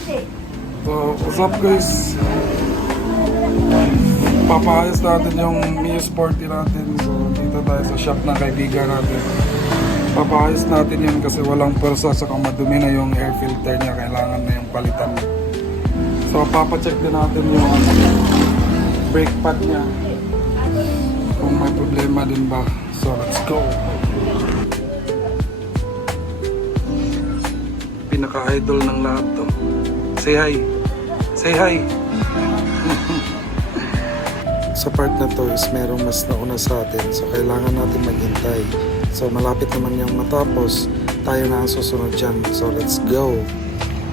So, what's up guys? Papaayos natin yung Mio Sporty natin. So, dito tayo sa shop ng kaibigan natin. Papaayos natin yun kasi walang pwersa saka madumi na yung air filter niya. Kailangan na yung palitan. So, papacheck din natin yung brake pad niya. Kung may problema din ba. So, let's go! Pinaka-idol ng lahat to. Say hi! Say hi! Sa part na to is merong mas nauna sa atin, so kailangan natin maghintay. So malapit naman yung matapos, tayo na ang susunod dyan. So let's go!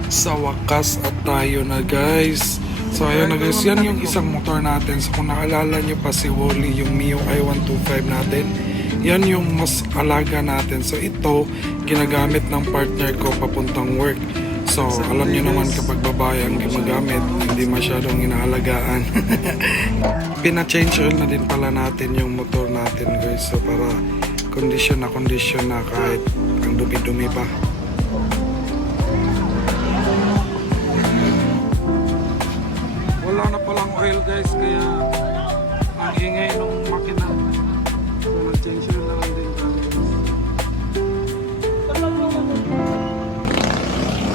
Sa wakas at tayo na guys. So ayun na guys, yan yung isang motor natin. So kung naalala nyo pa si Wally, yung Mio i125 natin, yan yung mas alaga natin. So ito, ginagamit ng partner ko papuntang work. So, alam niyo naman kapag babae ang gumagamit, hindi masyadong inaalagaan. Pina-change oil na din pala natin yung motor natin guys. So, para kondisyon na kahit ang dumi-dumi pa. Wala na palang oil guys, kaya ang ingay nung makina. So, nag-change oil na lang din tayo.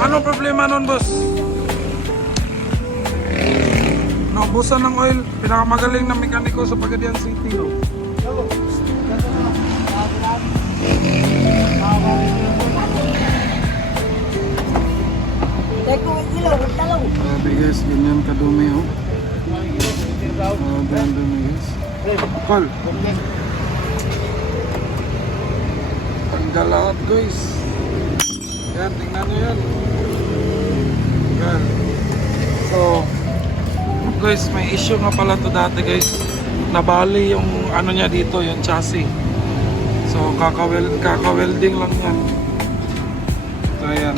Ano problema nun, boss? Naubusan ng oil. Pinakamagaling na mekaniko sa Pagadian City, no? Grabe guys, ganyan kadumi, oh. Grabe ang dumi guys. Call. Tanggal lahat guys. Yan, tingnan nyo yan. Yan. So, guys, may issue nga pala to dati guys. Nabali yung ano niya dito, yung chassis. So, kaka-welding lang yan. So, ayan.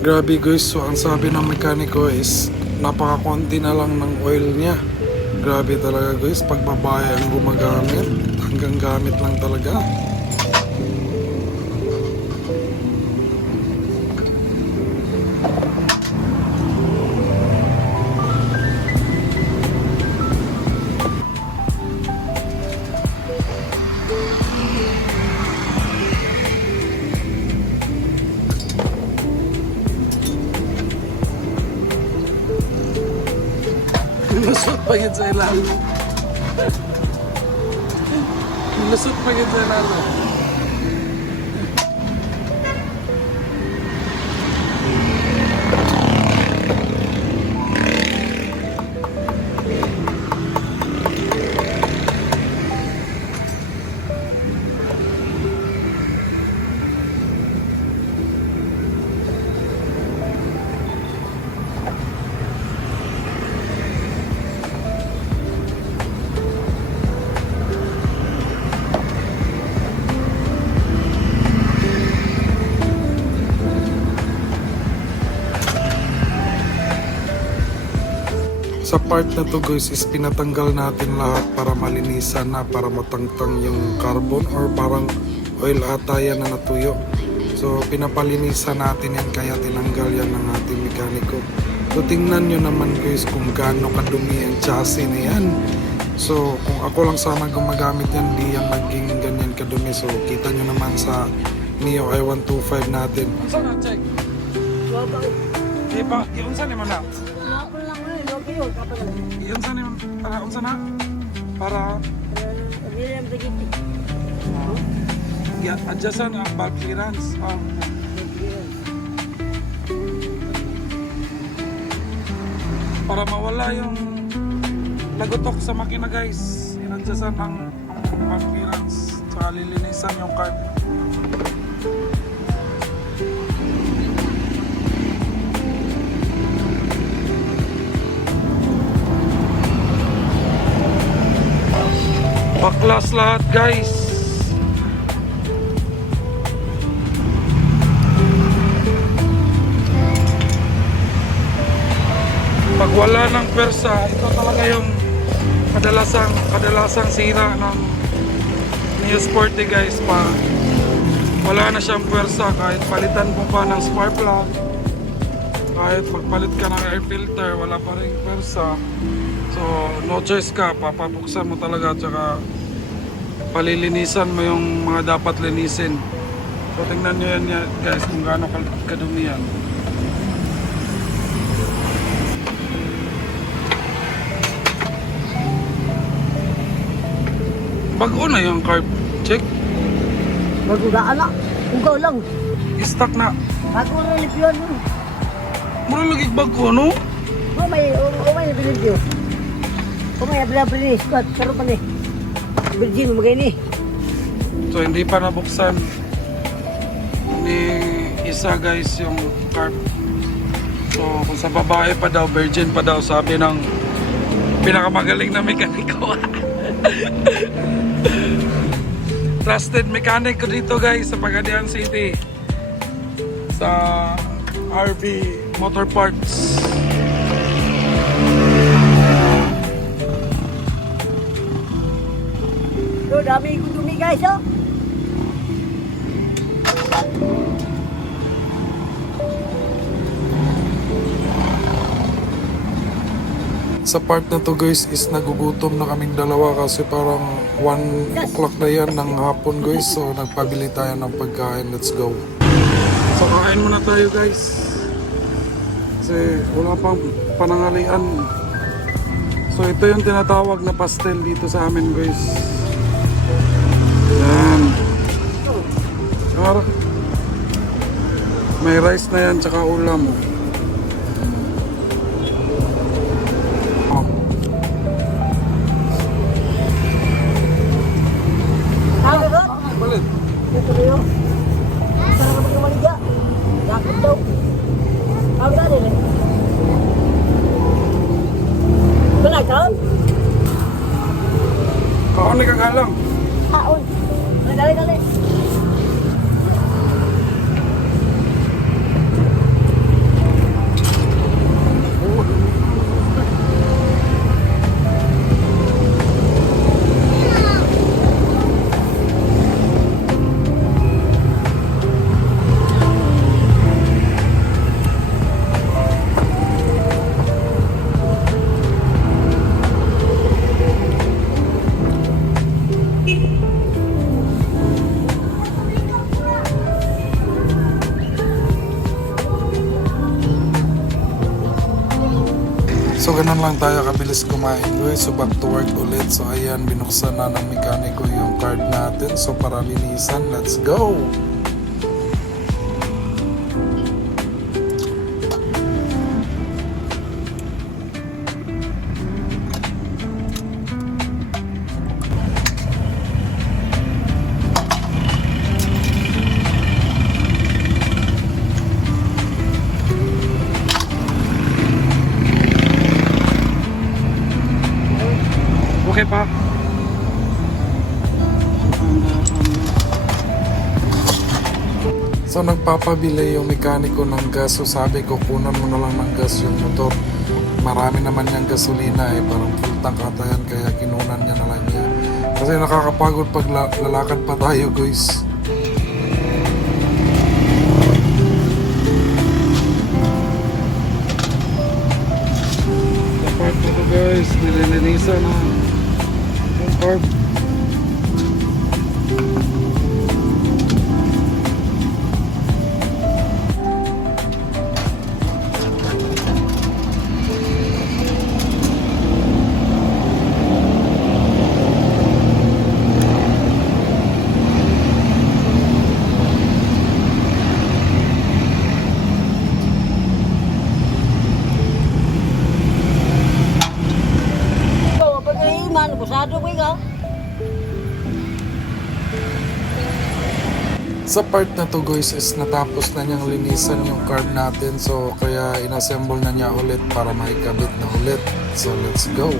Grabe guys, so ang sabi ng mekaniko is napaka-konti na lang ng oil niya. Grabe talaga guys, pag babae ang gumagamit, hanggang gamit lang talaga. Lusot pa yun sa ilalim. Lusot pa yun sa ilalim. Sa part na to guys is pinatanggal natin lahat para malinisan na, para matangtang yung carbon or parang oil ata yan na natuyo. So pinapalinisan natin yan, kaya tinanggal yan ng ating mekaniko. So tingnan nyo naman guys kung gaano kadumi ang chassis na yan. So kung ako lang sana gumagamit yan, di yan maging ganyan kadumi. So kita nyo naman sa Mio i125 natin. Saan na check? Iba, yun saan naman na? Yun saan naman, unsa na? Para adjustan ang valve clearance. para mawala yung lagotok sa makina guys. Inadyasan ang appearance tsaka lilinisan yung card. Baklas lahat guys. Pag wala ng persa, ito talaga yung kadalasang sira ng Neo Sporty guys. Pa wala na siyang persa, kahit palitan mo pa ng spark plug, kahit magpalit ka ng air filter, wala pa rin persa. So no choice ka, papabuksan mo talaga, tsaka palilinisan mo yung mga dapat linisin. So tingnan nyo yan guys kung gaano kadumi yan. Bago na yung carb check. Bago na anak, ugaw lang. Stock na. Bago na lipyon. Mura lagi bago no? May na pinidyo. May abla-abla ni, squat, pero pa ni. Virgin, magay ni. So hindi pa nabuksan ni isa guys yung carb. So kung sa babae pa daw, virgin pa daw, sabi ng pinakamagaling na mekaniko. Trusted mechanic ko dito guys sa Pagadian City, sa RB Motor Parts. So, dami ko dumi guys, oh. Sa part na to guys is nagugutom na kaming dalawa kasi parang 1 o'clock na yan ng hapon guys. So nagpabili tayo ng pagkain. Let's go. So kain muna tayo guys, kasi wala pang panangalian. So ito yung tinatawag na pastel dito sa amin guys. Yan. May rice na yan tsaka ulam. Balik. Ito rin yun. Sana ka magkamaligya. Lakot daw. Ang dali rin. Balay kaon? Kaon ni kagalang. Kaon. Dali. So ganun lang tayo kabilis kumain guys. So back to work ulit. So ayan, binuksan na ng mekaniko yung card natin. So para linisan, let's go! Okay pa. So nagpapabili yung mekaniko ng gas. So sabi ko, kunan mo na lang ng gas yung motor. Marami naman yung gasolina eh. Parang full tank ata yan, kaya kinunan niya na lang niya. Kasi nakakapagod pag lalakad pa tayo guys. Sa part na to guys, nililinisan na yung carb. Pasado ko ikaw. Sa part na to guys is natapos na niyang linisan yung carb natin, so kaya inassemble na niya ulit para maikabit na ulit. So let's go!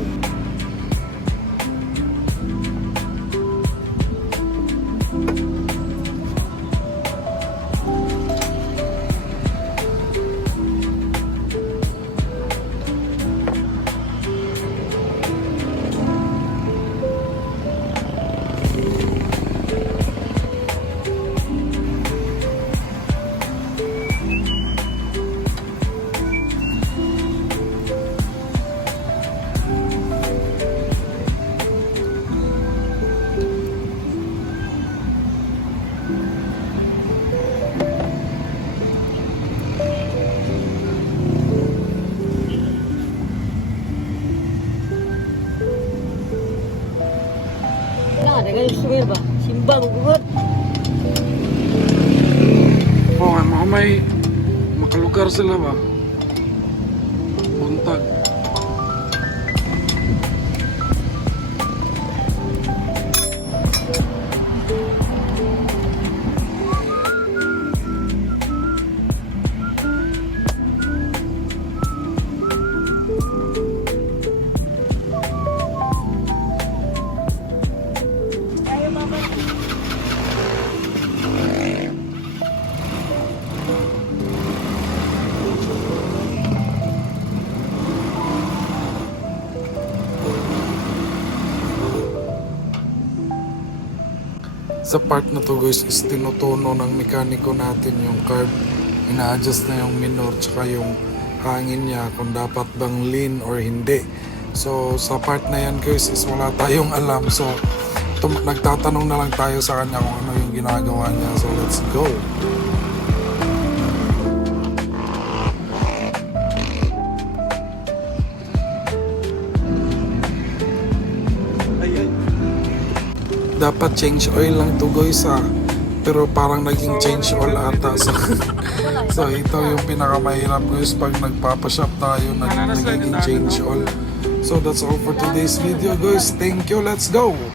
Nah, dengan instrumen ba? Simbang gugut. Okay, mga may makalugar sila ba? Buntag. Sa part na to guys is tinutuno ng mekaniko natin yung carb. Ina-adjust na yung minor tsaka yung hangin niya kung dapat bang lean or hindi. So sa part na yan guys is wala tayong alam. So nagtatanong na lang tayo sa kanya kung ano yung ginagawa niya. So let's go! Dapat change oil lang to guys pero parang naging change oil ata so ito yung pinakamahirap guys pag nagpapashop tayo nagiging change oil. So that's all for today's video guys, thank you, let's go!